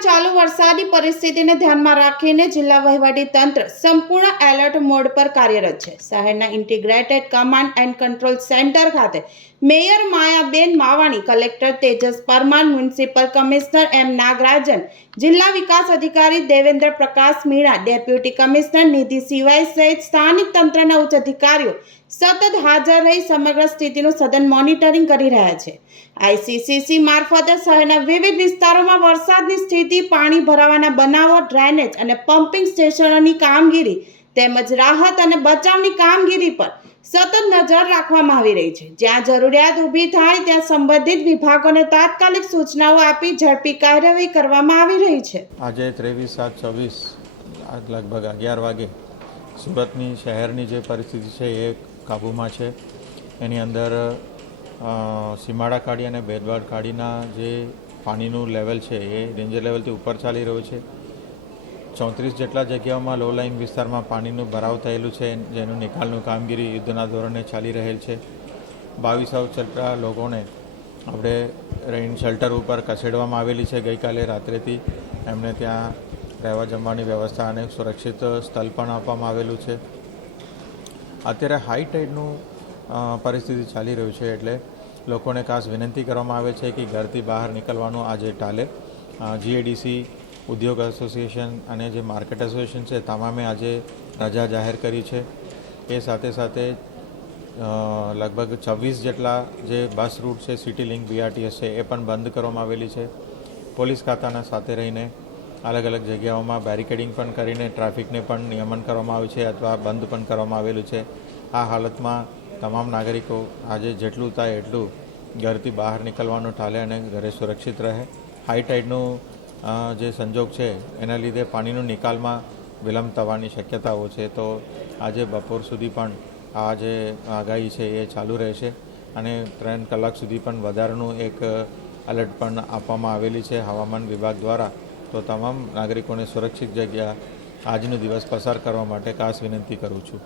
જિલ્લામાં ચાલુ વરસાદી પરિસ્થિતિને ધ્યાનમાં રાખીને જિલ્લા વહીવટી તંત્ર સંપૂર્ણ એલર્ટ મોડ પર કાર્યરત છે। શહેરના integrated command and control centre ખાતે mayor Mayaben Mavani, collector Tejas Parmar, municipal commissioner M Nagarajan, જિલ્લા વિકાસ અધિકારી દેવેન્દ્ર પ્રકાશ મીણા, ડેપ્યુટી કમિશનર નિધિ સિવાય સહિત સ્થાનિક તંત્રના ઉચ્ચ અધિકારીઓ સતત હાજર રહી સમગ્ર સ્થિતિનું સઘન મોનિટરિંગ કરી રહ્યા છે। આઈસીસીસી મારફતે શહેરના વિવિધ વિસ્તારોમાં વરસાદની સ્થિતિ, પાણી ભરાવાના બનાવો, ડ્રેનેજ અને પમ્પિંગ સ્ટેશનોની કામગીરી તેમજ રાહત અને બચાવની કામગીરી પર સતત નજર રાખવામાં આવી રહી છે। જ્યાં જરૂરિયાત ઊભી થાય ત્યાં સંબંધિત વિભાગોને તાત્કાલિક સૂચનાઓ આપી ઝડપી કાર્યવાહી કરવામાં આવી રહી છે। આજે 23/7/24 લગભગ 11 વાગે સુરતની શહેરની જે પરિસ્થિતિ છે એ કાબૂમાં છે। એની અંદર સીમાડા ખાડી અને બેદવાડ ખાડીના જે પાણીનું લેવલ છે એ ડેન્જર લેવલથી ઉપર ચાલી રહ્યું છે। 34 જેટલા જગ્યાઓમાં લો લાઇન વિસ્તારમાં પાણીનું ભરાવ થયેલું છે, જેનું નિકાલનું કામગીરી યુદ્ધના ધોરણે ચાલી રહેલ છે। 2200 જેટલા લોકોને આપણે રેઇન શેલ્ટર ઉપર ખસેડવામાં આવેલી છે। ગઈકાલે રાત્રેથી એમને ત્યાં રહેવા જમવાની વ્યવસ્થા અને સુરક્ષિત સ્થળ પણ આપવામાં આવેલું છે। અત્યારે હાઈ ટાઈડનું પરિસ્થિતિ ચાલી રહ્યું છે, એટલે લોકોને ખાસ વિનંતી કરવામાં આવે છે કે ઘરથી બહાર નીકળવાનું આજે ટાલે। જીએડીસી, ઉદ્યોગ એસોસિએશન અને જે માર્કેટ એસોસિએશન છે તમામે આજે રજા જાહેર કરી છે। એ સાથે સાથે લગભગ 26 જેટલા જે બસ રૂટ છે, સિટી લિંક બીઆરટીએસ છે, એ પણ બંધ કરવામાં આવેલી છે। પોલીસ ખાતાના સાથે રહીને અલગ અલગ જગ્યાઓમાં બેરિકેડિંગ પણ કરીને ટ્રાફિકને પણ નિયમન કરવામાં આવ્યું છે અથવા બંધ પણ કરવામાં આવેલું છે। આ હાલતમાં તમામ નાગરિકો આજે જેટલું થાય એટલું ઘરથી બહાર નીકળવાનું ટાલે અને ઘરે સુરક્ષિત રહે। હાઈ ટાઈડનું જે સંજોગ છે એના લીધે પાણીનું નિકાલમાં વિલંબ થવાની શક્યતાઓ છે, તો આજે બપોર સુધી પણ આ જે આગાહી છે એ ચાલુ રહેશે અને 3 કલાક સુધી પણ વધારાનું એક એલર્ટ પણ આપવામાં આવેલી છે હવામાન વિભાગ દ્વારા। તો તમામ નાગરિકોને સુરક્ષિત જગ્યા આજનો દિવસ પસાર કરવા માટે ખાસ વિનંતી કરું છું।